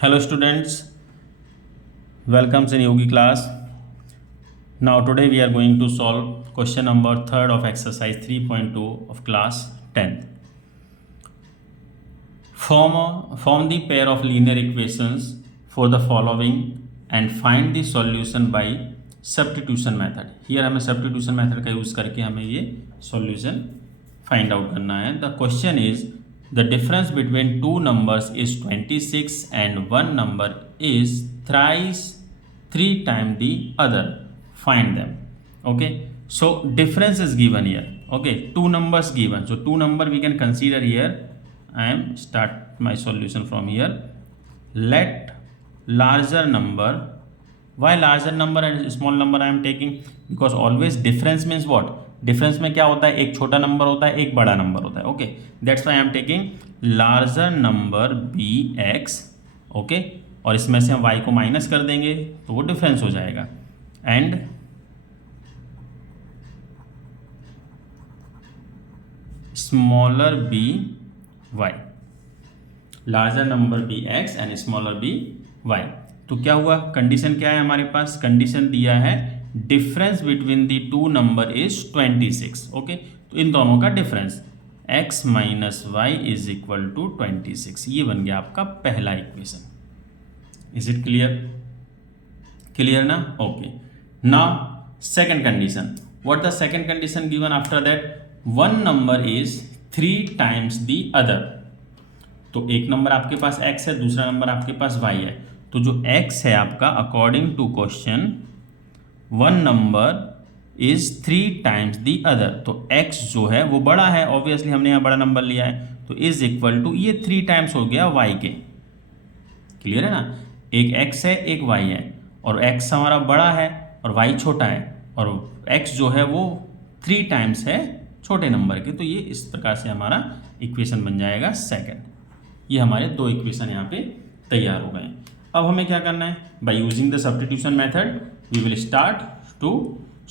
Hello students, welcome in yogi class. Now today we are going to solve question number 3rd of exercise 3.2 of class 10th. Form the pair of linear equations for the following and find the solution by substitution method. Here हमें substitution method का use करके हमें ये solution find out करना है. The question is the difference between two numbers is 26 and one number is three times the other. Find them. Okay, so difference is given here. Okay, two numbers given, so two number we can consider here. I am start my solution from here. Let larger number, why larger number and small number I am taking? Because always difference means what? Difference में क्या होता है, एक छोटा number होता है, एक बड़ा नंबर होता है. Okay, that's why I am taking larger number be X. Okay, और इसमें से हम वाई को माइनस कर देंगे तो वो डिफरेंस हो जाएगा. And smaller be Y, larger number be X and smaller be Y. तो क्या हुआ, कंडीशन क्या है हमारे पास? कंडीशन दिया है difference between the two number is 26. Okay, तो इन दोनों का difference x minus Y is equal to 26. ये बन गया आपका पहला equation. Is it clear? Clear ना? Okay, now second condition. What the second condition given after that? One number is 3 times the other. तो एक नंबर आपके पास x है, दूसरा नंबर आपके पास y है. तो जो x है आपका according to question, one number is 3 times the other. तो x जो है वो बड़ा है, ऑब्वियसली हमने यहाँ बड़ा नंबर लिया है, तो इज इक्वल टू ये 3 टाइम्स हो गया y के. क्लियर है ना? एक x है, एक y है, और x हमारा बड़ा है और y छोटा है, और x जो है वो 3 टाइम्स है छोटे नंबर के. तो ये इस प्रकार से हमारा इक्वेशन बन जाएगा सेकंड. ये हमारे दो इक्वेशन यहाँ पे तैयार हो गए. अब हमें क्या करना है? By using the substitution method we will start to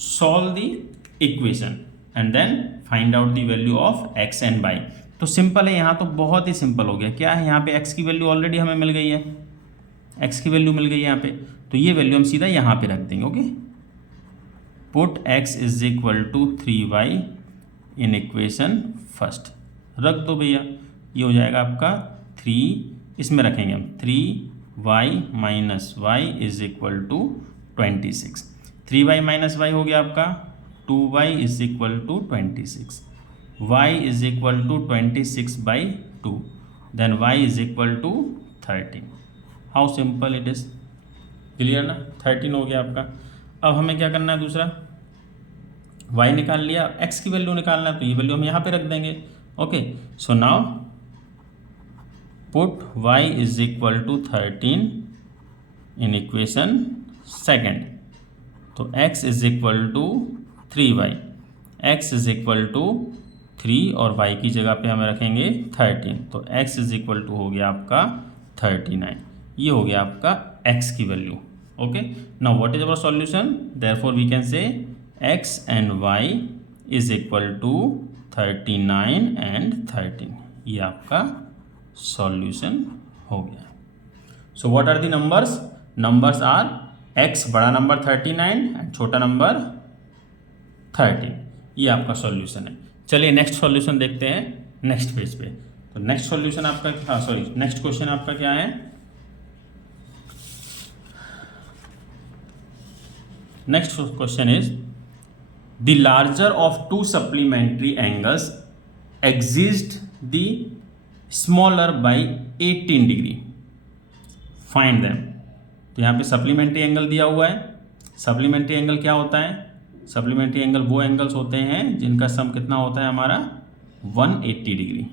solve the equation and then find out the value of x and y. तो सिंपल है, यहाँ तो बहुत ही सिंपल हो गया. क्या है यहाँ पे? x की वैल्यू ऑलरेडी हमें मिल गई है, x की वैल्यू मिल गई है यहाँ पे, तो ये वैल्यू हम सीधा यहाँ पे रख देंगे. Okay, put x is equal to 3y in equation first. रख दो भैया, ये हो जाएगा आपका 3, इसमें रखेंगे हम 3y minus Y is equal to 26. 3y minus Y हो गया आपका 2y is equal to 26. y is equal to 26 by 2. Then y is equal to 13. How simple it is. Clear ना? 13 हो गया आपका. अब हमें क्या करना है? दूसरा y निकाल लिया, x की वैल्यू निकालना है, तो ये वैल्यू हम यहाँ पे रख देंगे. Okay, so now put y is equal to 13 in equation second. तो x is equal to 3y, x is equal to 3 और y की जगह पे हमें रखेंगे 13. तो x इज इक्वल टू हो गया आपका 39. ये हो गया आपका x की value. Okay, now what is our solution? Therefore we can say x and y is equal to 39 and 13. ये आपका सॉल्यूशन हो गया. So what are the numbers? Numbers are x बड़ा नंबर 39 एंड छोटा नंबर 13. ये आपका solution है. चलिए नेक्स्ट सॉल्यूशन देखते हैं नेक्स्ट पेज पे. तो नेक्स्ट सॉल्यूशन आपका, नेक्स्ट क्वेश्चन आपका क्या है? Next question is the larger of to supplementary angles exist the smaller by 18 degree. Find them. तो यहाँ पे सप्लीमेंट्री एंगल दिया हुआ है. सप्लीमेंट्री एंगल क्या होता है? सप्लीमेंट्री एंगल वो एंगल्स होते हैं जिनका सम कितना होता है हमारा 180 डिग्री.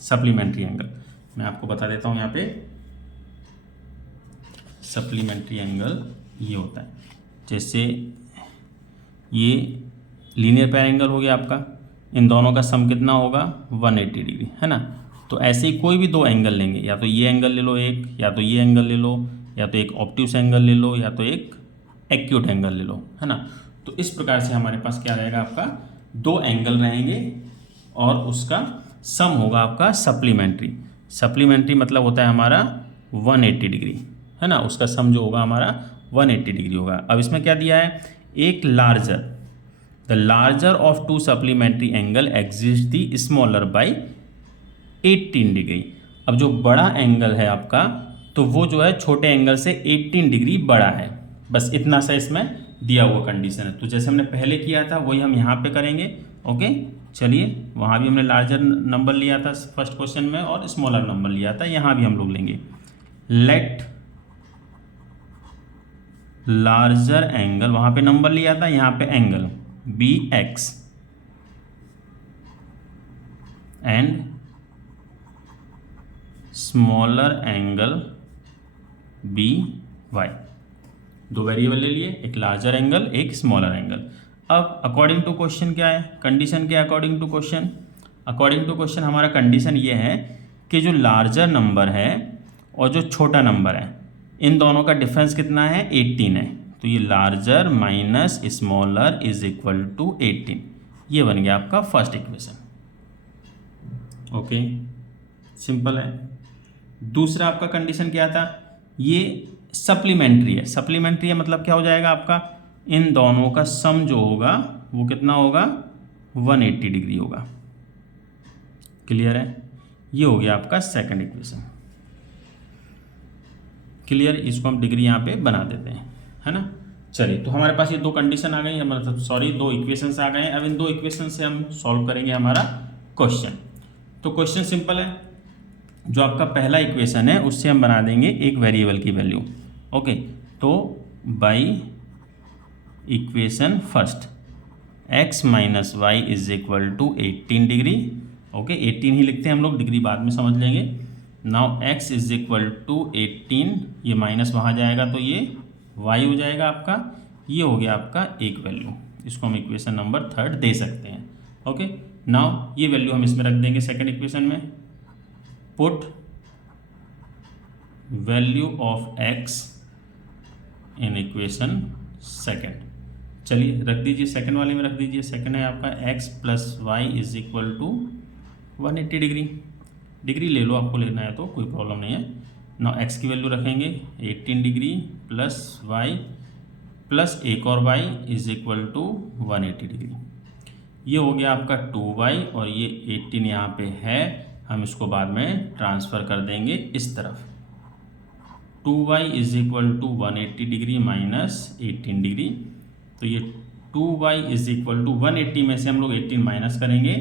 सप्लीमेंट्री एंगल मैं आपको बता देता हूँ. यहाँ पे सप्लीमेंट्री एंगल ये होता है, जैसे ये लीनियर पेयर एंगल हो गया आपका, इन दोनों का सम कितना होगा 180 डिग्री, है ना? तो ऐसे ही कोई भी दो एंगल लेंगे, या तो ये एंगल ले लो एक, या तो ये एंगल ले लो, या तो एक ऑब्ट्यूस एंगल ले लो, या तो एक एक्यूट एंगल ले लो, है ना? तो इस प्रकार से हमारे पास क्या रहेगा? आपका दो एंगल रहेंगे और उसका सम होगा आपका सप्लीमेंट्री. सप्लीमेंट्री मतलब होता है हमारा 180 डिग्री, है ना, उसका सम जो होगा हमारा 180 डिग्री होगा। अब इसमें क्या दिया है, एक larger, the larger of to supplementary angle exist the smaller by 18 degree. अब जो बड़ा एंगल है आपका, तो वो जो है छोटे एंगल से 18 डिग्री बड़ा है। बस इतना सा इसमें दिया हुआ कंडीशन है। तो जैसे हमने पहले किया था वही हम यहाँ पे करेंगे। ओके, चलिए, वहाँ भी हमने लार्जर नंबर लिया था फर्स्ट क्वेश्चन में और स्मॉलर नंबर लिया था, यहाँ भी हम लोग लेंगे। लेट लार्जर एंगल, वहाँ पे नंबर लिया था, यहाँ पे angle be X and smaller angle be Y. दो वेरिएबल ले लिए, एक लार्जर एंगल, एक स्मॉलर एंगल। अब अकॉर्डिंग टू क्वेश्चन क्या है, कंडीशन क्या है according to question? According to question हमारा कंडीशन ये है कि जो लार्जर नंबर है और जो छोटा नंबर है, इन दोनों का डिफरेंस कितना है, 18 है। तो ये larger minus smaller is equal to 18, ये बन गया आपका फर्स्ट इक्वेशन। ओके, सिंपल है। दूसरा आपका कंडीशन क्या था, ये सप्लीमेंट्री है। सप्लीमेंट्री है मतलब क्या हो जाएगा आपका, इन दोनों का सम जो होगा वो कितना होगा, 180 डिग्री होगा। क्लियर है, ये हो गया आपका सेकंड इक्वेशन। क्लियर, इसको हम डिग्री यहाँ पे बना देते हैं, है ना। चलिए, तो हमारे पास ये दो कंडीशन आ गई, मतलब सॉरी दो इक्वेशंस आ गए हैं। अब इन दो इक्वेशन से हम सॉल्व करेंगे हमारा क्वेश्चन। तो क्वेश्चन सिंपल है, जो आपका पहला इक्वेशन है उससे हम बना देंगे एक वेरिएबल की वैल्यू। ओके, तो by equation first x minus Y is equal to 18 degree. Okay, 18 ही लिखते हैं हम लोग, डिग्री बाद में समझ लेंगे। Now x is equal to 18, ये माइनस वहाँ जाएगा तो ये y हो जाएगा आपका, ये हो गया आपका एक वैल्यू। इसको हम इक्वेशन नंबर थर्ड दे सकते हैं। ओके, नाउ ये वैल्यू हम इसमें रख देंगे सेकंड इक्वेशन में। Put value of x in equation second. चलिए रख दीजिए, सेकंड वाले में रख दीजिए। सेकंड है आपका x plus Y is equal to 180 degree. Degree ले लो, आपको लेना है तो कोई प्रॉब्लम नहीं है। ना x की वैल्यू रखेंगे 18 डिग्री प्लस y प्लस एक और y is equal to 180 degree. ये हो गया आपका 2y और ये 18 यहाँ पे है, हम इसको बाद में ट्रांसफ़र कर देंगे इस तरफ। 2y is equal to 180 degree minus 18 degree. तो ये 2y इज इक्वल टू 180 में से हम लोग 18 माइनस करेंगे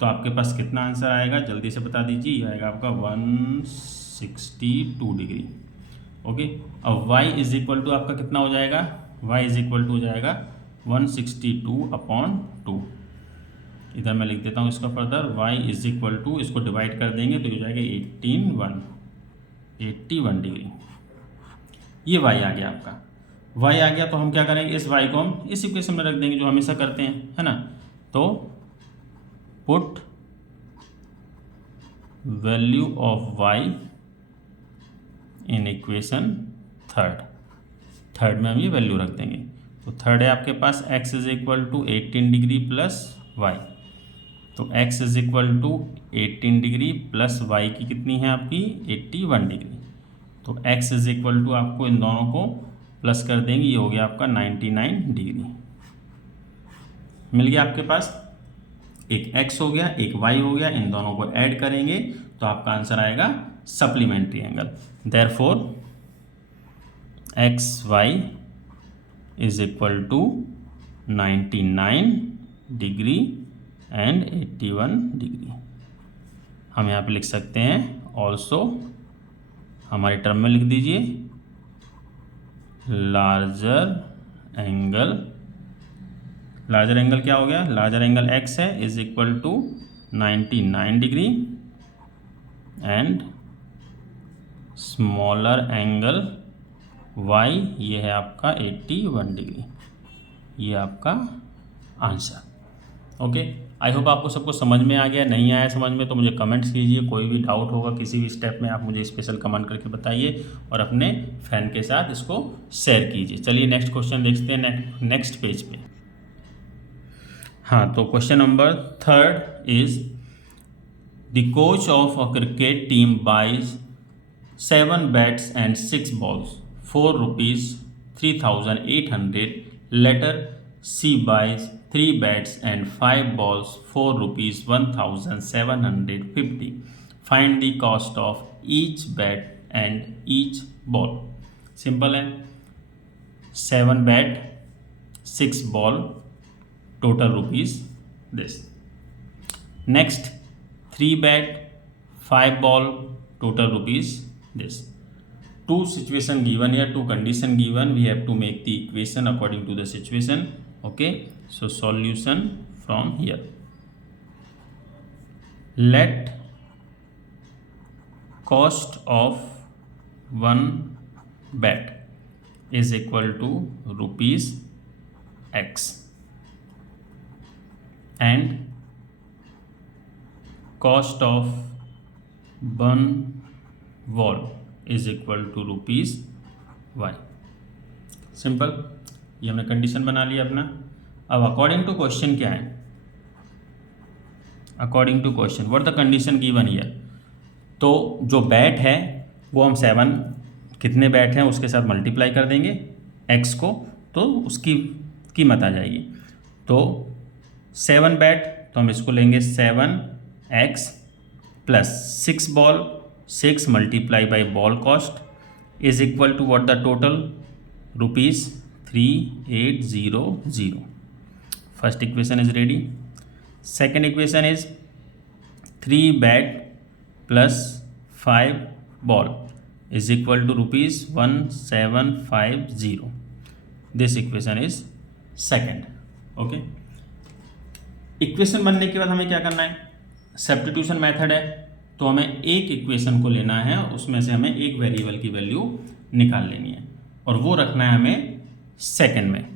तो आपके पास कितना आंसर आएगा, जल्दी से बता दीजिए। ये आएगा आपका 162 डिग्री। ओके, अब y इज इक्वल टू आपका कितना हो जाएगा, y इज इक्वल टू हो जाएगा 162/2। इधर मैं लिख देता हूँ इसका further, y is equal to, इसको डिवाइड कर देंगे तो हो जाएगा 81 डिग्री। ये y आ गया आपका, y आ गया। तो हम क्या करेंगे, इस y को हम इस इक्वेशन में रख देंगे जो हमेशा करते हैं, है ना। तो put value of y in equation third में हम ये वैल्यू रख देंगे। तो थर्ड है आपके पास x is equal to 18 degree plus Y. तो x is equal to 18 degree plus y की कितनी है आपकी 81 डिग्री। तो x इज इक्वल टू आपको इन दोनों को प्लस कर देंगे, ये हो गया आपका 99 डिग्री। मिल गया आपके पास, एक x हो गया एक y हो गया, इन दोनों को ऐड करेंगे तो आपका आंसर आएगा supplementary angle. Therefore X Y is equal to 99 degree and 81 degree. हम यहाँ पे लिख सकते हैं ऑल्सो, हमारी टर्म में लिख दीजिए लार्जर एंगल क्या हो गया, लार्जर एंगल x है is equal to 99 degree and smaller angle y ये है आपका 81 डिग्री। ये आपका आंसर। ओके, आई होप आपको सबको समझ में आ गया। नहीं आया समझ में तो मुझे कमेंट्स कीजिए, कोई भी डाउट होगा किसी भी स्टेप में आप मुझे स्पेशल कमेंट करके बताइए और अपने फ्रेंड के साथ इसको शेयर कीजिए। चलिए नेक्स्ट क्वेश्चन देखते हैं नेक्स्ट पेज पे। हाँ, तो question number third is the coach of a cricket team buys 7 bats and 6 balls, 4 rupees 3,800. Letter C buys 3 bats and 5 balls, 4 rupees 1,750. Find the cost of each bat and each ball. Simple है, 7 bat 6 ball, total rupees this. Next 3 bat 5 ball, total rupees this. Two situation given here, two condition given, we have to make the equation according to the situation. Okay, so solution from here. Let cost of one bat is equal to rupees x and cost of one wall is equal to rupees Y. Simple, ये हमने condition बना लिया अपना. अब according to question क्या है, according to question what the condition given here. तो जो बैट है वो हम 7 कितने बैट हैं उसके साथ मल्टीप्लाई कर देंगे x को, तो उसकी कीमत आ जाएगी. तो 7 बैट, तो हम इसको लेंगे 7x plus 6 ball, 6 multiply by ball cost is equal to what the total rupees 3800. First equation is ready. Second equation is 3 bat plus 5 ball is equal to rupees 1750. This equation is second. Okay, equation बनने के बाद हमें क्या करना है, substitution method है, तो हमें एक इक्वेशन को लेना है, उसमें से हमें एक वेरिएबल की वैल्यू निकाल लेनी है और वो रखना है हमें सेकंड में.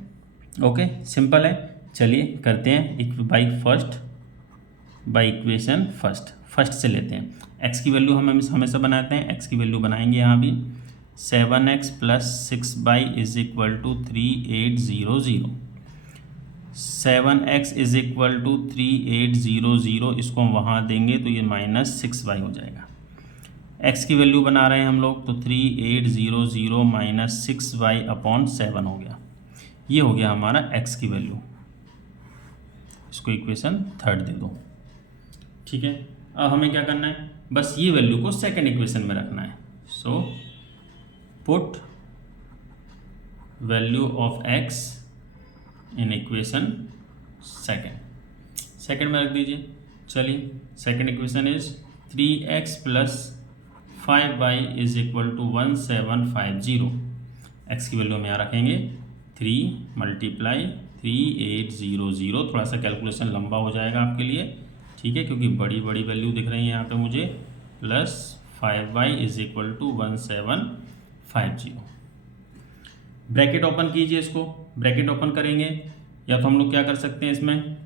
ओके, सिंपल है. चलिए करते हैं बाई इक्वेशन फर्स्ट से लेते हैं. x की वैल्यू हम हमेशा बनाते हैं, x की वैल्यू बनाएंगे यहाँ भी 7x plus 6y is equal to 3800. 7x is equal to 3800, इसको हम वहाँ देंगे तो ये -6y हो जाएगा. x की वैल्यू बना रहे हैं हम लोग, तो 3800 माइनस 6y अपॉन 7 हो गया. ये हो गया हमारा x की वैल्यू. इसको इक्वेशन थर्ड दे दो. ठीक है, अब हमें क्या करना है, बस ये वैल्यू को सेकंड इक्वेशन में रखना है. So put value of x in equation second में रख दीजिए. चलिए, second equation is 3x plus 5y is equal to 1750. x की वैल्यू हम यहाँ रखेंगे 3 मल्टीप्लाई 3800. थोड़ा सा कैलकुलेशन लंबा हो जाएगा आपके लिए, ठीक है, क्योंकि बड़ी बड़ी वैल्यू दिख रही है यहाँ पे मुझे. Plus 5y is equal to 1750. Bracket open कीजिए, इसको ब्रैकेट ओपन करेंगे, या तो हम लोग क्या कर सकते हैं, इसमें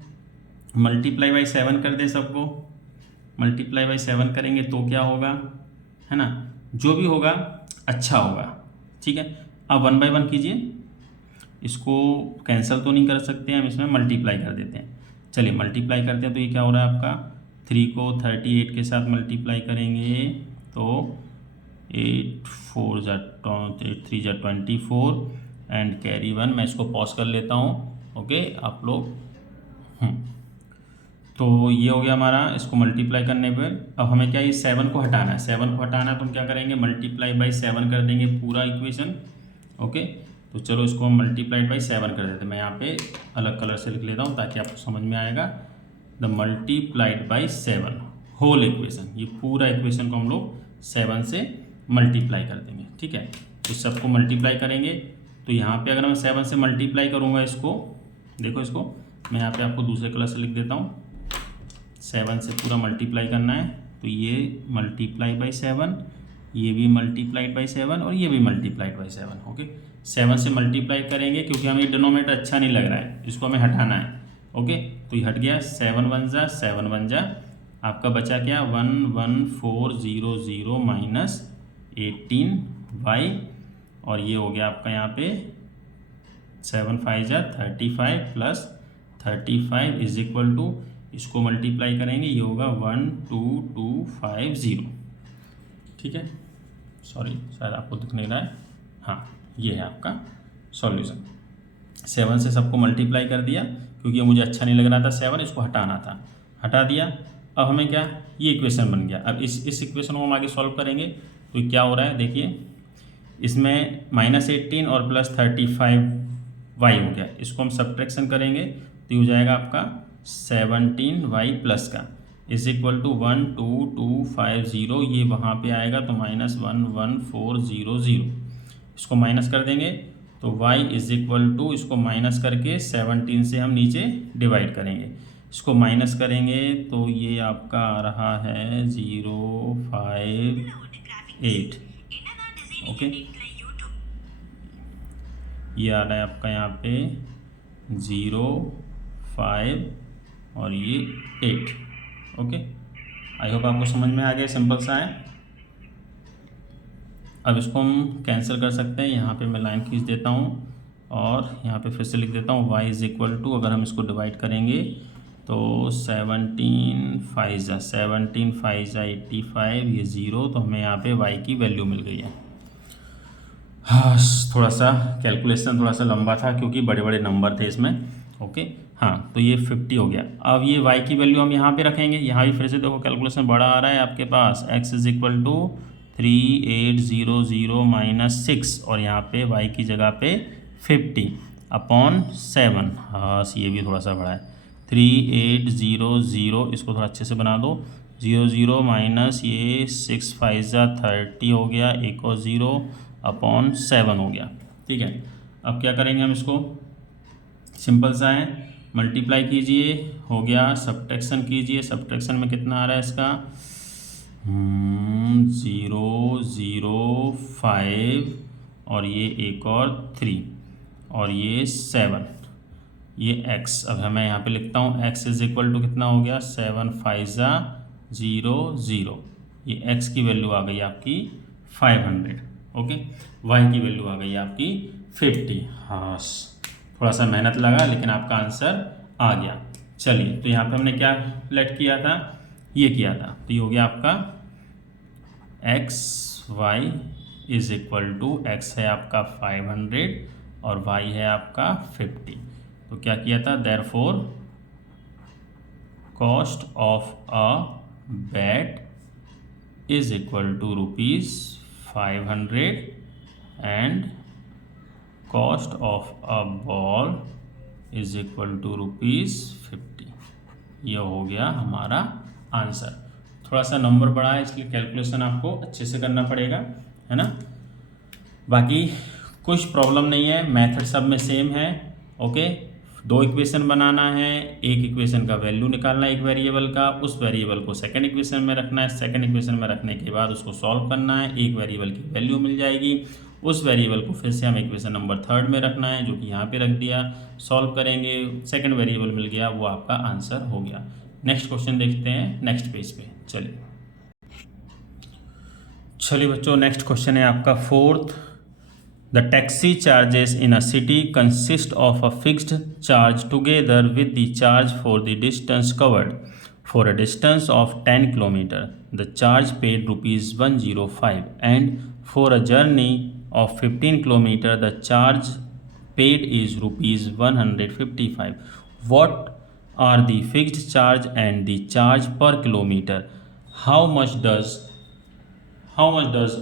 मल्टीप्लाई बाई 7 कर दे सबको. मल्टीप्लाई बाई 7 करेंगे तो क्या होगा, है ना, जो भी होगा अच्छा होगा. ठीक है, अब 1 बाई 1 कीजिए, इसको कैंसिल तो नहीं कर सकते हैं हम, इसमें मल्टीप्लाई कर देते हैं. चलिए मल्टीप्लाई करते हैं, तो ये क्या हो रहा है आपका, 3 को 38 के साथ मल्टीप्लाई करेंगे तो 8 4 3 24 एंड कैरी 1. मैं इसको पॉज कर लेता हूँ. ओके, आप लोग तो ये हो गया हमारा, इसको मल्टीप्लाई करने पे. अब हमें क्या, ये 7 को हटाना है, 7 को हटाना है तो हम क्या करेंगे, मल्टीप्लाई बाई 7 कर देंगे पूरा इक्वेशन. ओके, तो चलो इसको हम मल्टीप्लाइड बाई 7 कर देते हैं. मैं यहाँ पे अलग कलर से लिख लेता हूँ ताकि आपको समझ में आएगा. The multiplied by 7 whole equation, ये पूरा इक्वेशन को हम लोग 7 से मल्टीप्लाई कर देंगे. ठीक है, तो सबको मल्टीप्लाई करेंगे, तो यहाँ पे अगर मैं 7 से मल्टीप्लाई करूँगा इसको, देखो इसको मैं यहाँ पे आपको दूसरे कलर से लिख देता हूँ. 7 से पूरा मल्टीप्लाई करना है, तो ये मल्टीप्लाई बाई 7, ये भी मल्टीप्लाइड बाई 7 और ये भी मल्टीप्लाइड बाई 7. ओके, 7 से मल्टीप्लाई करेंगे क्योंकि हमें डिनोमिनेटर अच्छा नहीं लग रहा है, इसको हमें हटाना है. ओके, तो ये हट गया, 7 1 जा आपका बचा क्या, 11400 माइनस 18y, और ये हो गया आपका यहाँ पे 7 5 जा 35 प्लस 35 इज इक्वल टू, इसको मल्टीप्लाई करेंगे, ये होगा 12250. ठीक है, सॉरी शायद आपको दिख नहीं रहा है, हाँ ये है आपका सॉल्यूशन। 7 से सबको मल्टीप्लाई कर दिया क्योंकि ये मुझे अच्छा नहीं लग रहा था 7, इसको हटाना था, हटा दिया। अब हमें क्या, ये इक्वेशन बन गया। अब इस इक्वेशन को हम आगे सॉल्व करेंगे तो ये क्या हो रहा है देखिए, इसमें -18 और +35 y हो गया, इसको हम सब्ट्रैक्शन करेंगे तो ये हो जाएगा आपका 17y प्लस का इज इक्वल टू 12250, ये वहाँ पे आएगा तो -11400, इसको माइनस कर देंगे तो y इज इक्वल टू, इसको माइनस करके 17 से हम नीचे डिवाइड करेंगे, इसको माइनस करेंगे तो ये आपका आ रहा है 058, ओके ये आ रहा है आपका यहाँ पे 0,5 और ये 8, ओके। आई होप आपको समझ में आ गया, सिंपल सा है। अब इसको हम कैंसिल कर सकते हैं, यहाँ पे मैं लाइन खींच देता हूँ और यहाँ पे फिर से लिख देता हूँ y इज़ इक्वल टू, अगर हम इसको डिवाइड करेंगे तो 17 5 85, ये 0, तो हमें यहाँ पे y की वैल्यू मिल गई है। हाँ थोड़ा सा कैलकुलेशन थोड़ा सा लंबा था क्योंकि बड़े बड़े नंबर थे इसमें, ओके। हाँ तो ये 50 हो गया। अब ये y की वैल्यू हम यहाँ पे रखेंगे, यहाँ भी फिर से देखो कैलकुलेशन बड़ा आ रहा है आपके पास, x इज़ इक्वल टू 3800 - 6 और यहाँ पे y की जगह पे 50/7, हाँ ये भी थोड़ा सा बड़ा है, 3800, इसको थोड़ा अच्छे से बना दो, 00 माइनस ये 6 5 30 हो गया, एक और 0/7 हो गया, ठीक है। अब क्या करेंगे हम इसको, सिंपल सा है, मल्टीप्लाई कीजिए, हो गया, सब्ट्रैक्शन कीजिए, सब्ट्रैक्शन में कितना आ रहा है इसका 0,05 और ये एक और 3 और ये 7, ये x। अब मैं यहाँ पे लिखता हूँ x इज़ इक्वल टू कितना हो गया 7 5 0, ये x की वैल्यू आ गई आपकी 500, ओके। y की वैल्यू आ गई आपकी 50। हाँ थोड़ा सा मेहनत लगा लेकिन आपका आंसर आ गया। चलिए तो यहाँ पे हमने क्या लेट किया था, ये किया था, तो ये हो गया आपका x y is equal to, x है आपका 500 और y है आपका 50। तो क्या किया था, therefore cost of a bat is equal to ₹500 and cost of a ball is equal to ₹50। ये हो गया हमारा आंसर। थोड़ा सा नंबर बड़ा है इसलिए कैलकुलेशन आपको अच्छे से करना पड़ेगा, है ना। बाकी कुछ प्रॉब्लम नहीं है, मेथड सब में सेम है, ओके। 2 इक्वेशन बनाना है, एक इक्वेशन का वैल्यू निकालना है एक वेरिएबल का, उस वेरिएबल को सेकंड इक्वेशन में रखना है, सेकंड इक्वेशन में रखने के बाद उसको सॉल्व करना है, एक वेरिएबल की वैल्यू मिल जाएगी, उस वेरिएबल को फिर से हम इक्वेशन नंबर 3 में रखना है जो कि यहाँ पे रख दिया, सॉल्व करेंगे, सेकंड वेरिएबल मिल गया, वो आपका आंसर हो गया। नेक्स्ट क्वेश्चन देखते हैं नेक्स्ट पेज पे। चलिए बच्चों, नेक्स्ट क्वेश्चन है आपका 4th। The taxi charges in a city consist of a fixed charge together with the charge for the distance covered. For a distance of 10 km, the charge paid ₹105, and for a journey of 15 km, the charge paid is ₹155. What are the fixed charge and the charge per kilometer? How much does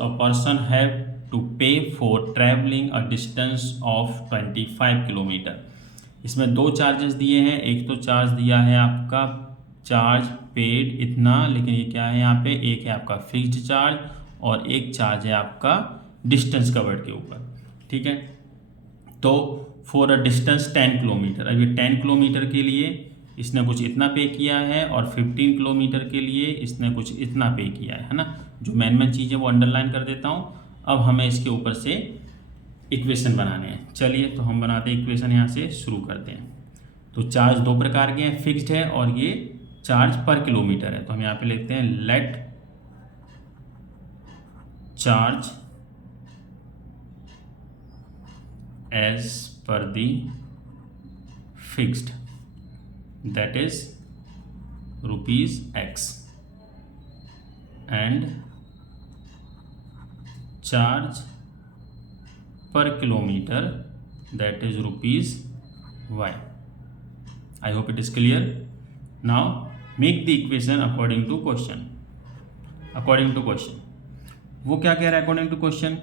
a person have to pay for traveling a distance of 25 kilometre? इसमें 2 charges दिए हैं, एक तो charge दिया है आपका charge paid इतना, लेकिन ये क्या है यहाँ पे, एक है आपका फिक्स्ड चार्ज और एक चार्ज है आपका डिस्टेंस कवर्ड के ऊपर, ठीक है। तो फॉर अ डिस्टेंस 10 किलोमीटर, अब ये 10 किलोमीटर के लिए इसने कुछ इतना पे किया है और 15 किलोमीटर के लिए इसने कुछ इतना पे किया है ना। जो मेन चीज़ है वो अंडरलाइन कर देता हूँ। अब हमें इसके ऊपर से इक्वेशन बनाने हैं। चलिए तो हम बनाते हैं इक्वेशन, यहाँ से शुरू करते हैं। तो चार्ज 2 प्रकार के हैं, फिक्स्ड है और ये चार्ज पर किलोमीटर है। तो हम यहाँ पे लिखते हैं late charge as per the fixed, that is ₹X, and charge per kilometre that is rupees Y. I hope it is clear. Now make the equation according to question. According to question वो क्या कह रहा है? According to question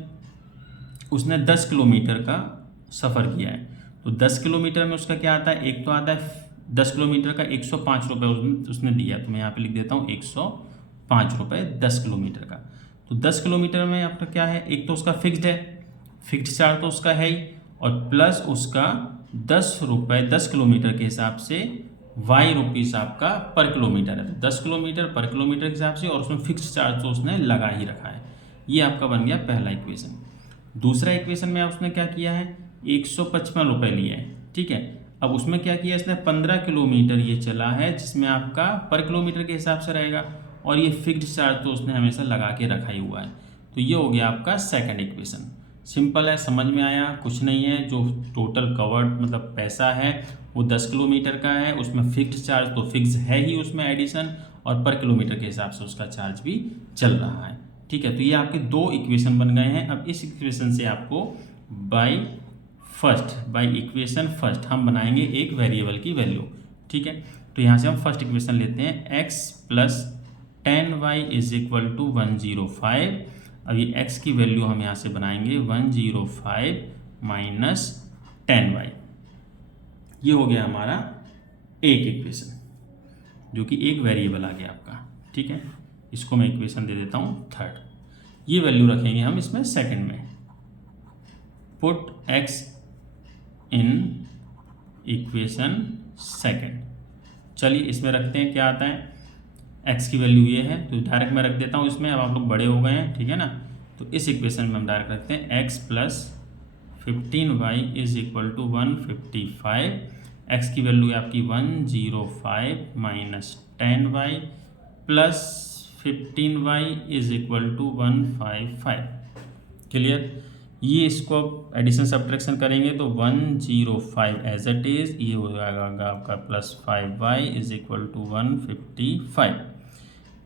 उसने 10 kilometre का सफ़र किया है, तो 10 किलोमीटर में उसका क्या आता है? एक तो आता है 10 किलोमीटर का 105 रुपये उसने दिया, तो मैं यहाँ पे लिख देता हूँ 105 रुपये 10 किलोमीटर का। तो 10 किलोमीटर में आपका क्या है? एक तो उसका फिक्स्ड है, फिक्स्ड चार्ज तो उसका है ही, और प्लस उसका 10 रुपये 10 किलोमीटर के हिसाब से वाई रुपीज़ आपका पर किलोमीटर है, तो 10 किलोमीटर पर किलोमीटर के हिसाब से, और उसमें फिक्स्ड चार्ज तो उसने लगा ही रखा है। ये आपका बन गया पहला इक्वेशन। दूसरा इक्वेशन में उसने क्या किया है? 155 रुपये लिया है, ठीक है। अब उसमें क्या किया इसने? 15 किलोमीटर ये चला है, जिसमें आपका पर किलोमीटर के हिसाब से रहेगा, और ये फिक्स्ड चार्ज तो उसने हमेशा लगा के रखा ही हुआ है। तो ये हो गया आपका सेकंड इक्वेशन। सिंपल है, समझ में आया? कुछ नहीं है, जो टोटल कवर्ड मतलब पैसा है वो 10 किलोमीटर का है, उसमें फिक्स्ड चार्ज तो फिक्स है ही उसमें एडिशन, और पर किलोमीटर के हिसाब से उसका चार्ज भी चल रहा है, ठीक है। तो ये आपके दो इक्वेशन बन गए हैं। अब इस इक्वेशन से आपको बाई इक्वेशन फर्स्ट हम बनाएंगे एक वेरिएबल की वैल्यू, ठीक है। तो यहाँ से हम फर्स्ट इक्वेशन लेते हैं, x plus 10y is equal to 105। अब ये x की वैल्यू हम यहाँ से बनाएंगे 105 माइनस 10y। ये हो गया हमारा एक इक्वेशन, जो कि एक वेरिएबल आ गया आपका, ठीक है। इसको मैं इक्वेशन दे देता हूँ थर्ड। ये वैल्यू रखेंगे हम इसमें सेकंड में, put x in equation second. चलिए इसमें रखते हैं, क्या आता है? x की वैल्यू ये है, तो डायरेक्ट मैं रख देता हूँ इसमें। अब आप लोग बड़े हो गए हैं, ठीक है ना, तो इस इक्वेशन में हम डायरेक्ट रखते हैं x plus 15y is equal to 155। x की वैल्यू है आपकी 105 minus 10y plus 15y is equal to 155। Clear? ये इसको एडिशन सब्ट्रैक्शन करेंगे तो 105 एज इट इज़, ये हो जाएगा आपका plus 5y is equal to 155।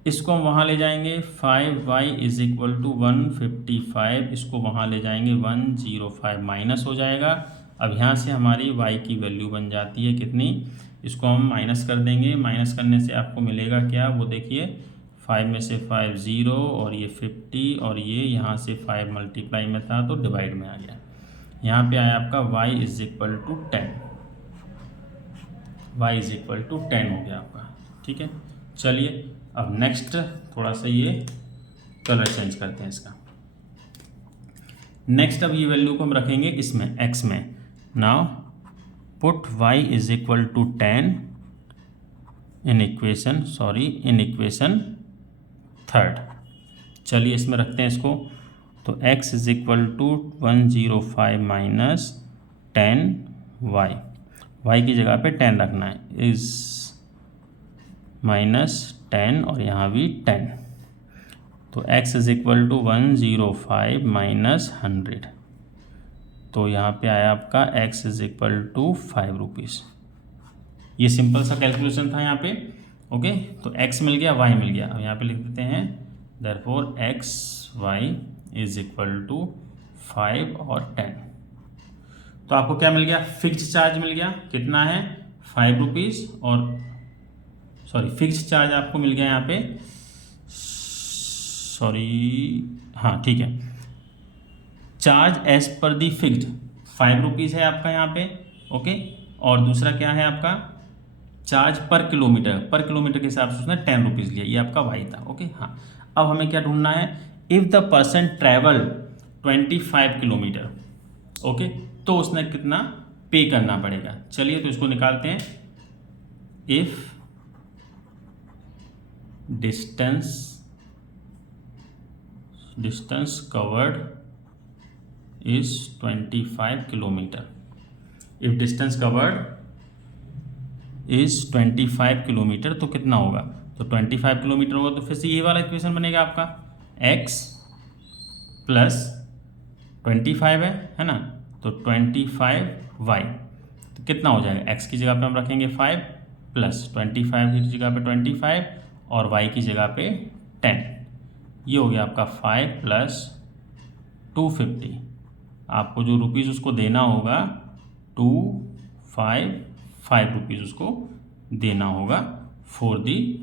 इसको हम वहाँ ले जाएंगे, 5y इज इक्वल टू 155, इसको वहाँ ले जाएंगे 105 माइनस हो जाएगा। अब यहाँ से हमारी y की वैल्यू बन जाती है कितनी? इसको हम माइनस कर देंगे, माइनस करने से आपको मिलेगा क्या? वो देखिए, 5 में से 5 0, और ये 50, और ये यहाँ से 5 मल्टीप्लाई में था तो डिवाइड में आ गया। यहाँ पे आया आपका y is equal to 10, y is equal to 10 हो गया आपका, ठीक है। चलिए अब नेक्स्ट थोड़ा सा ये कलर चेंज करते हैं इसका। नेक्स्ट अब ये वैल्यू को हम रखेंगे इसमें x में। Now put y is equal to 10 in equation third. चलिए इसमें रखते हैं इसको, तो x is equal to 105 minus 10y, y की जगह पे 10 रखना है, इज माइनस 10, और यहाँ भी 10, तो x is equal to 105 minus 100, तो यहाँ पे आया आपका x is equal to 5 rupees. ये सिंपल सा कैलकुलेशन था यहाँ पे, ओके। तो x मिल गया, y मिल गया। अब यहाँ पे लिख देते हैं therefore x y is equal to 5 और 10। तो आपको क्या मिल गया? फिक्स्ड चार्ज मिल गया, कितना है? 5 रुपीज़, और फिक्स्ड चार्ज आपको मिल गया यहाँ पे, हाँ ठीक है, charge as per the fixed 5 rupees है आपका यहाँ पे, ओके। और दूसरा क्या है आपका? चार्ज पर किलोमीटर के हिसाब से उसने 10 रुपीज़ लिया, ये आपका वाई था, ओके। हाँ, अब हमें क्या ढूंढना है? If the person travel 25 kilometre, okay, तो उसने कितना पे करना पड़ेगा। चलिए तो इसको निकालते हैं। If distance covered is 25 kilometre, if distance covered is 25 kilometre, तो कितना होगा? तो 25 किलोमीटर होगा, तो फिर से ये वाला इक्वेशन बनेगा आपका, x प्लस 25 है ना, तो 25y, तो कितना हो जाएगा? x की जगह पे हम रखेंगे 5 प्लस 25 की जगह पे 25 और y की जगह पे 10। ये हो गया आपका 5 प्लस 250, आपको जो रुपीज़ उसको देना होगा 255 रुपीज़ उसको देना होगा for the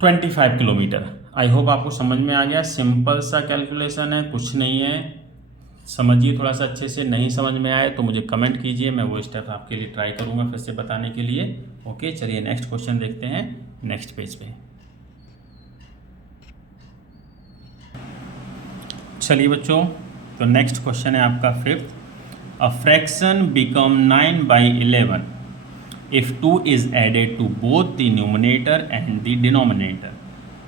25 kilometre. I hope आपको समझ में आ गया। सिंपल सा कैलकुलेशन है, कुछ नहीं है, समझिए थोड़ा सा अच्छे से। नहीं समझ में आए तो मुझे कमेंट कीजिए, मैं वो स्टेप आपके लिए ट्राई करूँगा फिर से बताने के लिए। ओके, चलिए नेक्स्ट क्वेश्चन देखते हैं नेक्स्ट पेज पे। चलिए बच्चों, तो नेक्स्ट क्वेश्चन है आपका 5th। A fraction become 9/11 if 2 is added to both the numerator and the denominator.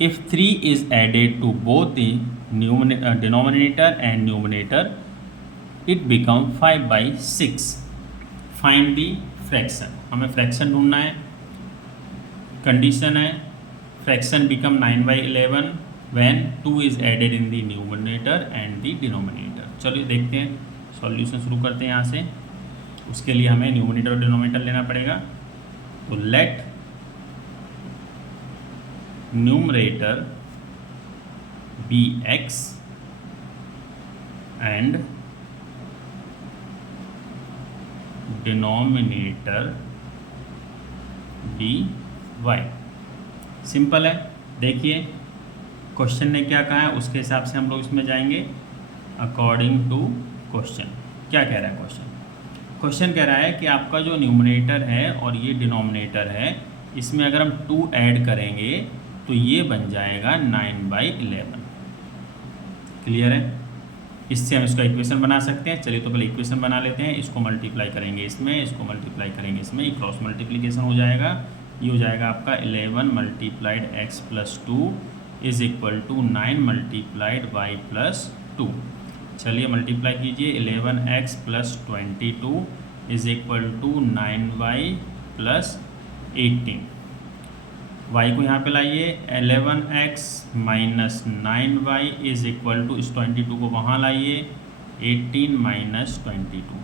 If 3 is added to both the denominator and numerator, it become 5/6. Find the fraction. हमें fraction ढूंढना है। Condition है fraction become 9/11 when 2 is added in the numerator and the denominator. चलिए देखते हैं, solution शुरू करते हैं यहाँ से। उसके लिए हमें न्यूमरेटर और डिनोमिनेटर लेना पड़ेगा। तो let numerator be x and denominator be y। Simple है, देखिए क्वेश्चन ने क्या कहा है उसके हिसाब से हम लोग इसमें जाएंगे अकॉर्डिंग टू क्वेश्चन। क्या कह रहा है क्वेश्चन कह रहा है कि आपका जो न्यूमरेटर है और ये डिनोमिनेटर है, इसमें अगर हम 2 ऐड करेंगे तो ये बन जाएगा 9/11। क्लियर है? इससे हम इसका इक्वेशन बना सकते हैं। चलिए तो पहले इक्वेशन बना लेते हैं। इसको मल्टीप्लाई करेंगे इसमें, इसको मल्टीप्लाई करेंगे इसमें, क्रॉस मल्टीप्लीकेशन हो जाएगा। ये हो जाएगा आपका 11 multiplied x + 2 is equal to 9 multiplied y + 2। चलिए मल्टीप्लाई कीजिए, 11x + 22 is equal to 9y + 18। y को यहाँ पे लाइए, 11x - 9y is equal to, इस 22 को वहाँ लाइए, 18 - 22।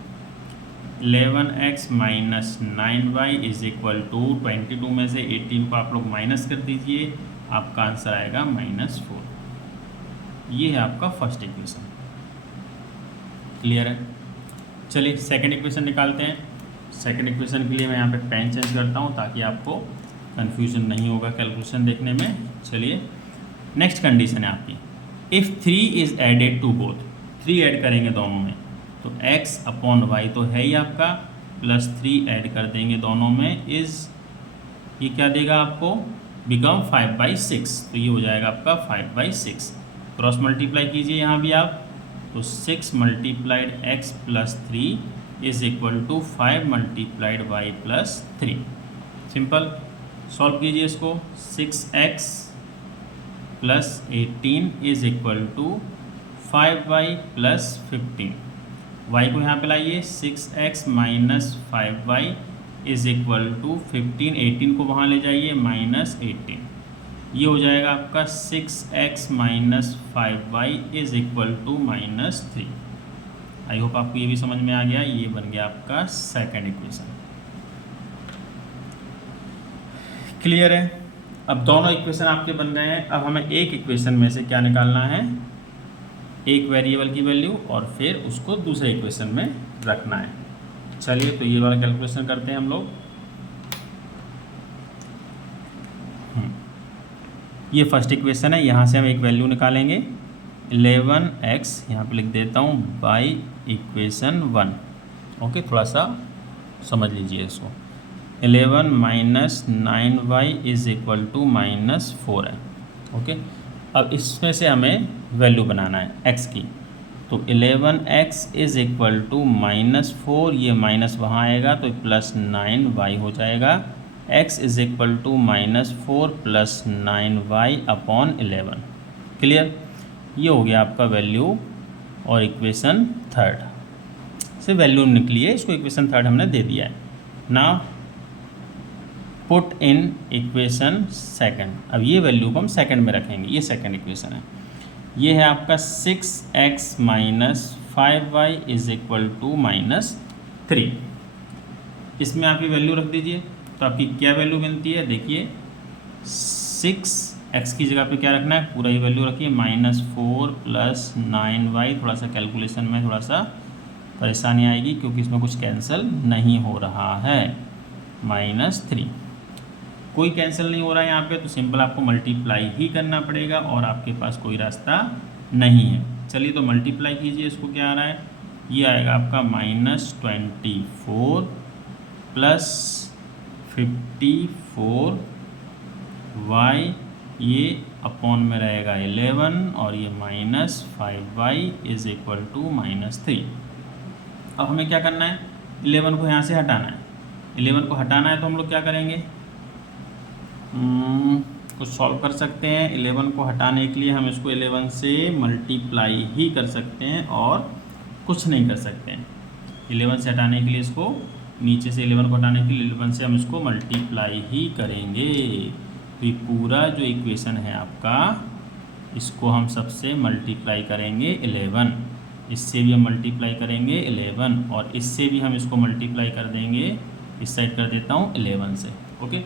11x - 9y is equal to 22 में से 18 को आप लोग माइनस कर दीजिए, आपका आंसर आएगा -4। ये है आपका फर्स्ट इक्वेशन। क्लियर है? चलिए सेकंड इक्वेशन निकालते हैं। सेकंड इक्वेशन के लिए मैं यहाँ पे पेन चेंज करता हूँ ताकि आपको कन्फ्यूजन नहीं होगा कैलकुलेशन देखने में। चलिए नेक्स्ट कंडीशन है आपकी, if 3 is added to both, 3 add करेंगे दोनों में, तो x/y तो है ही आपका, +3 ऐड कर देंगे दोनों में, इज़ ये क्या देगा आपको, बिकम 5/6। तो ये हो जाएगा आपका 5/6। क्रॉस मल्टीप्लाई कीजिए यहाँ भी आप, तो 6 multiplied x + 3 is equal to 5 multiplied y + 3। Simple, solve कीजिए इसको। 6x + 18 is equal to 5y + 15। y को यहाँ पे लाइए, 6x - 5y is equal to 15, 18 को वहाँ ले जाइए, -18। ये हो जाएगा आपका 6x - 5y is equal to -3। I hope आपको ये भी समझ में आ गया। ये बन गया आपका सेकंड इक्वेशन। क्लियर है? अब दोनों इक्वेशन आपके बन गए हैं। अब हमें एक इक्वेशन में से क्या निकालना है, एक वेरिएबल की वैल्यू, और फिर उसको दूसरे इक्वेशन में रखना है। चलिए तो ये वाला कैलकुलेशन करते हैं हम लोग। ये फर्स्ट इक्वेशन है, यहाँ से हम एक वैल्यू निकालेंगे 11x, यहाँ पे लिख देता हूँ, बाई इक्वेशन 1। ओके, थोड़ा सा समझ लीजिए इसको। 11 - 9y इज इक्वल टू -4 है। ओके, अब इसमें से हमें वैल्यू बनाना है x की, तो 11x इज इक्वल टू -4, ये माइनस वहाँ आएगा तो +9y हो जाएगा। x is equal to -4 + 9y/11। Clear? ये हो गया आपका वैल्यू और इक्वेशन थर्ड से वैल्यू निकली है, इसको इक्वेशन थर्ड हमने दे दिया है। Now put in equation second. अब ये वैल्यू को हम सेकंड में रखेंगे, ये सेकंड इक्वेशन है। ये है आपका 6x - 5y is equal to -3। इसमें आप ये वैल्यू रख दीजिए, तो आपकी क्या वैल्यू बनती है, देखिए 6 एक्स की जगह पे क्या रखना है, पूरा ही वैल्यू रखिए, -4 + 9y। थोड़ा सा कैलकुलेशन में थोड़ा सा परेशानी आएगी क्योंकि इसमें कुछ कैंसिल नहीं हो रहा है। -3 कोई कैंसिल नहीं हो रहा है यहाँ पे, तो सिंपल आपको मल्टीप्लाई ही करना पड़ेगा और आपके पास कोई रास्ता नहीं है। चलिए तो मल्टीप्लाई कीजिए, इसको क्या आ रहा है, ये आएगा आपका -24 + 54y, ये अपॉन में रहेगा 11 और ये -5y = -3। अब हमें क्या करना है, 11 को यहाँ से हटाना है। 11 को हटाना है तो हम लोग क्या करेंगे, कुछ सॉल्व कर सकते हैं। 11 को हटाने के लिए हम इसको 11 से मल्टीप्लाई ही कर सकते हैं और कुछ नहीं कर सकते हैं। 11 से हटाने के लिए इसको, नीचे से 11 को हटाने के लिए 11 से हम इसको मल्टीप्लाई ही करेंगे। तो ये पूरा जो इक्वेशन है आपका, इसको हम सबसे मल्टीप्लाई करेंगे 11, इससे भी हम मल्टीप्लाई करेंगे 11 और इससे भी हम इसको मल्टीप्लाई कर देंगे, इस साइड कर देता हूँ 11 से। ओके,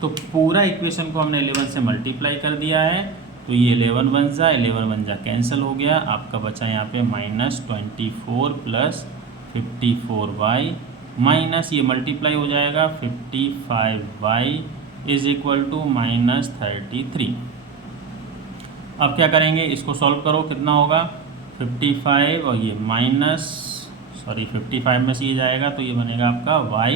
तो पूरा इक्वेशन को हमने 11 से मल्टीप्लाई कर दिया है, तो ये 11 बन जा 11 बन जा कैंसिल हो गया, आपका बचा यहाँ पे -24 + 54y माइनस ये मल्टीप्लाई हो जाएगा 55y = -33। अब क्या करेंगे, इसको सॉल्व करो, कितना होगा 55 और ये 55 में से ये जाएगा तो ये बनेगा आपका y,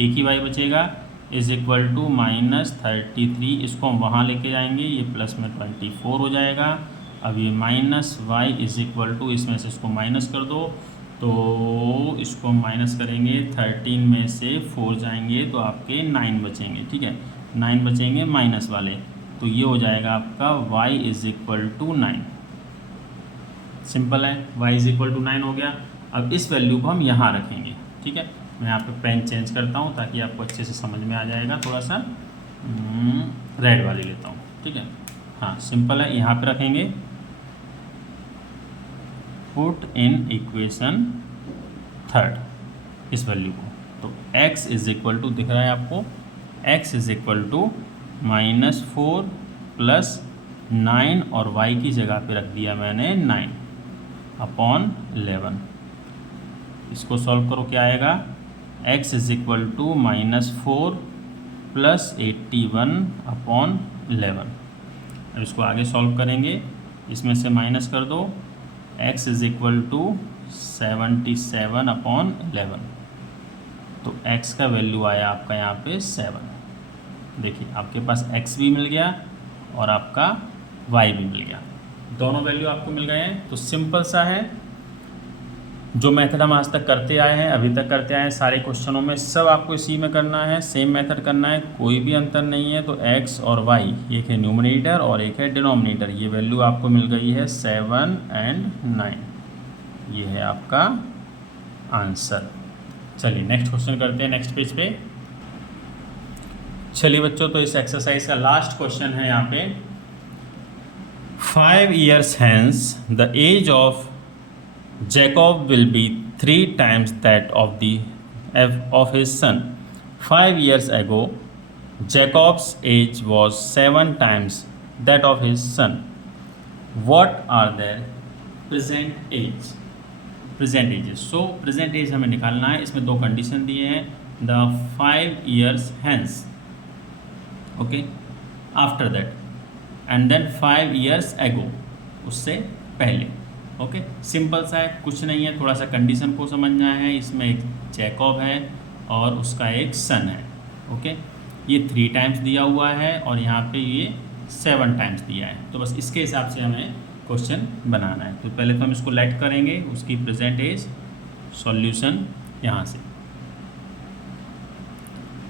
एक ही y बचेगा, = -33। इसको हम वहाँ लेके जाएंगे, ये प्लस में 24 हो जाएगा। अब ये -y = इसमें से इसको माइनस कर दो, तो इसको हम माइनस करेंगे, 13 में से 4 जाएंगे तो आपके 9 बचेंगे। ठीक है, 9 बचेंगे माइनस वाले, तो ये हो जाएगा आपका y = 9। सिंपल है, y = 9 हो गया। अब इस वैल्यू को हम यहाँ रखेंगे। ठीक है, मैं यहाँ पे पेन चेंज करता हूँ ताकि आपको अच्छे से समझ में आ जाएगा। थोड़ा सा रेड वाली लेता हूँ। ठीक है, हाँ सिंपल है, यहाँ पे रखेंगे, पुट इन इक्वेशन 3 इस वैल्यू को। तो x = दिख रहा है आपको, x = -4 + 9 और y की जगह पे रख दिया मैंने 9/11। इसको सॉल्व करो, क्या आएगा, x = -4 + 81/11। अब इसको आगे सॉल्व करेंगे, इसमें से माइनस कर दो, x = 77/11। तो x का वैल्यू आया आपका यहाँ पे 7। देखिए आपके पास x भी मिल गया और आपका y भी मिल गया, दोनों वैल्यू आपको मिल गए हैं। तो सिंपल सा है, जो मेथड हम आज तक करते आए हैं, अभी तक करते आए हैं, सारे क्वेश्चनों में सब आपको इसी में करना है, सेम मेथड करना है, कोई भी अंतर नहीं है। तो x और y, एक है न्यूमरेटर और एक है डिनोमिनेटर, ये वैल्यू आपको मिल गई है 7 और 9, ये है आपका आंसर। चलिए नेक्स्ट क्वेश्चन करते हैं, नेक्स्ट पेज पे। चलिए बच्चों, तो इस एक्सरसाइज का लास्ट क्वेश्चन है यहाँ पे, 5 years hence the age of Jacob will be 3 times that of his son. 5 years ago, Jacob's age was 7 times that of his son. What are their present age? Present ages. So present age हमें निकालना है, इसमें 2 condition दिए हैं, the 5 years hence, okay, after that, and then 5 years ago, उससे पहले। Okay, simple सा है, कुछ नहीं है, थोड़ा सा कंडीशन को समझना है। इसमें एक जैकब है और उसका एक सन है। ओके, ये 3 टाइम्स दिया हुआ है और यहाँ पे ये 7 टाइम्स दिया है, तो बस इसके हिसाब से हमें क्वेश्चन बनाना है। तो पहले तो हम इसको लेट करेंगे, उसकी प्रेजेंट एज, सॉल्यूशन यहाँ से,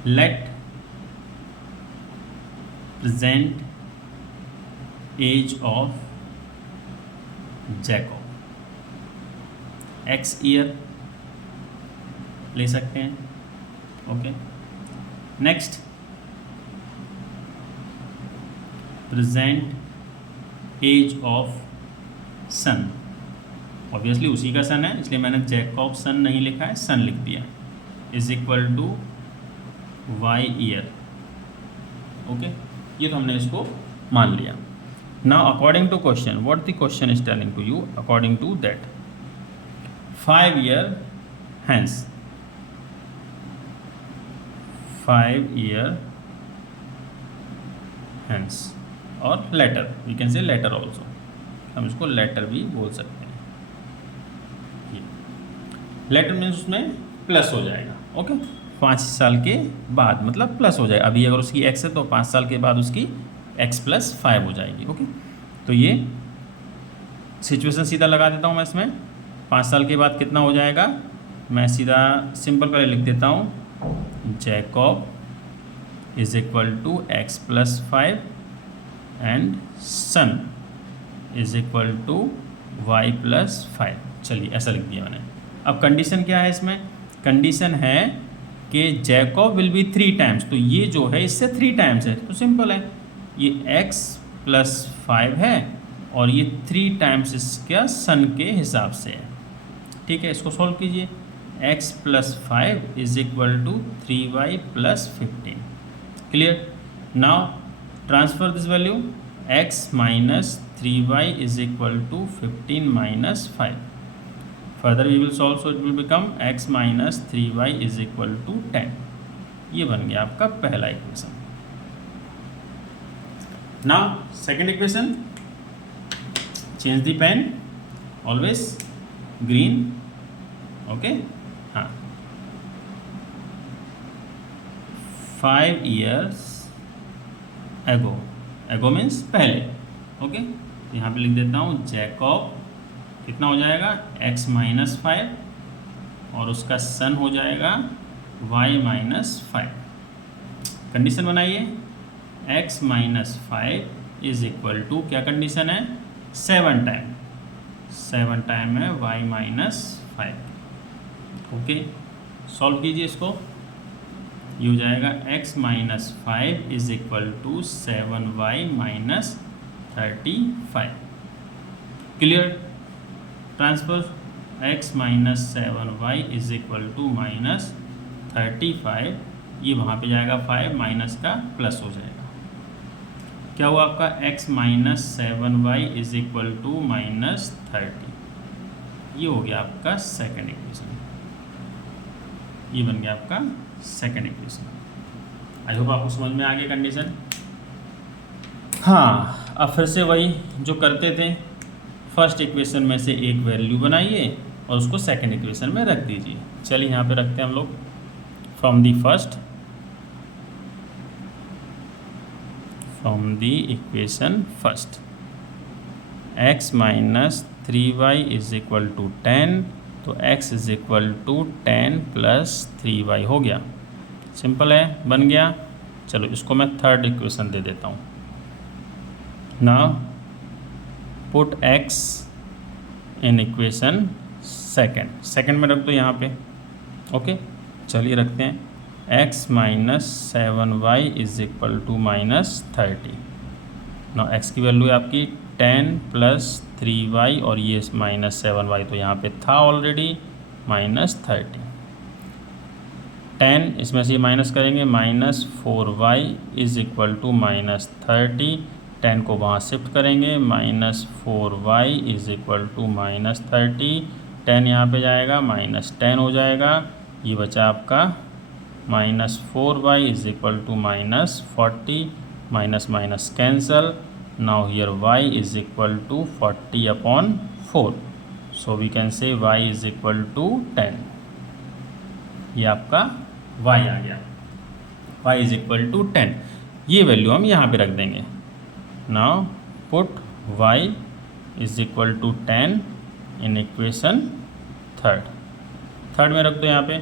let present age of Jacob, x year ले सकते हैं। Okay, next present age of son, obviously उसी का सन है, इसलिए मैंने जैकब सन नहीं लिखा है, सन लिख दिया, = y ईयर। ओके, ये तो हमने इसको मान लिया। Now according to question, what the question is telling to you, according to that 5 year hence, 5 year hence और later, we can say later also, हम इसको लेटर भी बोल सकते हैं। लेटर मीन्स उसमें प्लस हो जाएगा, ओके। 5 साल के बाद मतलब प्लस हो जाएगा। अभी अगर उसकी x है तो 5 साल के बाद उसकी x+5 हो जाएगी, ओके। तो ये सिचुएशन सीधा लगा देता हूँ मैं इसमें। 5 साल के बाद कितना हो जाएगा, मैं सीधा सिंपल पहले लिख देता हूँ, Jacob is equal to x+5 and son is equal to y+5। चलिए ऐसा लिख दिया मैंने। अब कंडीशन क्या है इसमें, कंडीशन है कि जैकब विल बी 3 टाइम्स, तो ये जो है इससे 3 टाइम्स है, तो सिंपल है, ये x+5 है और ये 3 टाइम्स इसका सन के हिसाब से है, ठीक है। इसको सॉल्व कीजिए, x+5 is equal to 3y+15, clear. Now transfer this value, x minus 3y is equal to 15-5। Further we will solve, so it will become x minus 3y is equal to 10। ये बन गया आपका पहला equation. Now second equation, change the pen, always green, okay. हाँ, 5 years एगो, एगो means पहले, okay. यहाँ पे लिख देता हूँ जैकब कितना हो जाएगा x-5 और उसका सन हो जाएगा y-5। कंडीशन बनाइए, x-5 इज इक्वल टू, क्या कंडीशन है, 7 टाइम, 7 टाइम है y-5, ओके। सॉल्व कीजिए इसको, ये हो जाएगा x-5 is equal to 7y-35, clear. Transfer, x-7y is equal to -35, ये वहाँ पे जाएगा 5 माइनस का प्लस हो जाएगा, क्या हुआ आपका x-7y इज इक्वल टू -30। ये हो गया आपका सेकेंड इक्वेशन, ये बन गया आपका सेकेंड इक्वेशन। आई होप आपको समझ में आ गया कंडीशन। हाँ, अब फिर से वही जो करते थे, फर्स्ट इक्वेशन में से एक वैल्यू बनाइए और उसको सेकेंड इक्वेशन में रख दीजिए। चलिए यहाँ पे रखते हैं हम लोग, from the equation first, x minus 3y is equal to 10, तो x is equal to 10 plus 3y हो गया, सिंपल है, बन गया। चलो इसको मैं थर्ड इक्वेशन दे देता हूँ। Now put x in equation second में रख दो यहाँ पे, ओके। चलिए रखते हैं, x minus 7y is equal to -30। Now x की वैल्यू है आपकी 10 प्लस 3y और ये -7y तो यहाँ पे था ऑलरेडी, -30। 10 इसमें से माइनस करेंगे, -4y इज इक्वल टू -30, 10 को वहाँ शिफ्ट करेंगे, -4y इज इक्वल टू -30, 10 यहाँ पे जाएगा, -10 हो जाएगा, ये बचा आपका -4y is equal to -40, minus cancel. Now here y is equal to 40/4, so we can say y is equal to 10। ये आपका y आ गया, y इज इक्वल टू 10। ये वैल्यू हम यहाँ पे रख देंगे। Now put y is equal to 10 in equation third में रख दो यहाँ पे,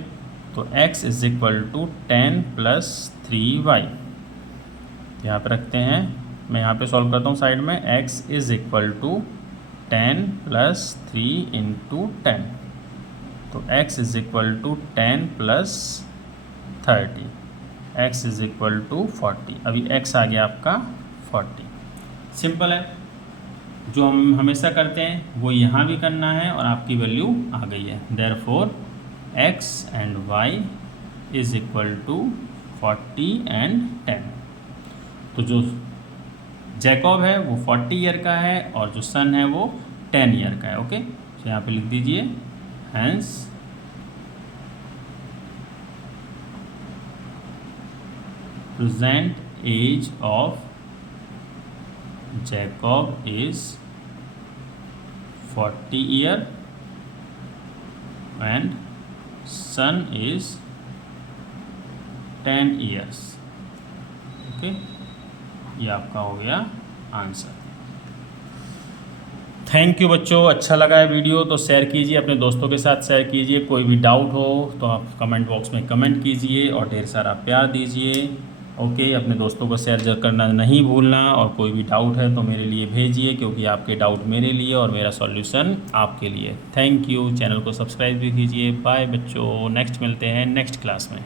तो x is equal to 10 plus 3y यहाँ पे रखते हैं। मैं यहाँ पे सॉल्व करता हूँ साइड में, x is equal to 10 plus 3 into 10, तो x is equal to 10 plus 30, x is equal to 40। अभी x आ गया आपका 40। सिंपल है, जो हम हमेशा करते हैं वो यहाँ भी करना है और आपकी वैल्यू आ गई है। Therefore x and y is equal to 40 and 10। तो जो जैकब है वो 40 ईयर का है और जो सन है वो 10 ईयर का है। ओके, तो यहाँ पे लिख दीजिए hence present age of Jacob is 40 year and son is 10 years. Okay, ये आपका हो गया आंसर। थैंक यू बच्चों, अच्छा लगा है वीडियो तो शेयर कीजिए, अपने दोस्तों के साथ शेयर कीजिए। कोई भी डाउट हो तो आप कमेंट बॉक्स में कमेंट कीजिए और ढेर सारा प्यार दीजिए। ओके, अपने दोस्तों को शेयर करना नहीं भूलना, और कोई भी डाउट है तो मेरे लिए भेजिए, क्योंकि आपके डाउट मेरे लिए और मेरा सॉल्यूशन आपके लिए। थैंक यू, चैनल को सब्सक्राइब भी कीजिए। बाय बच्चों, नेक्स्ट मिलते हैं नेक्स्ट क्लास में।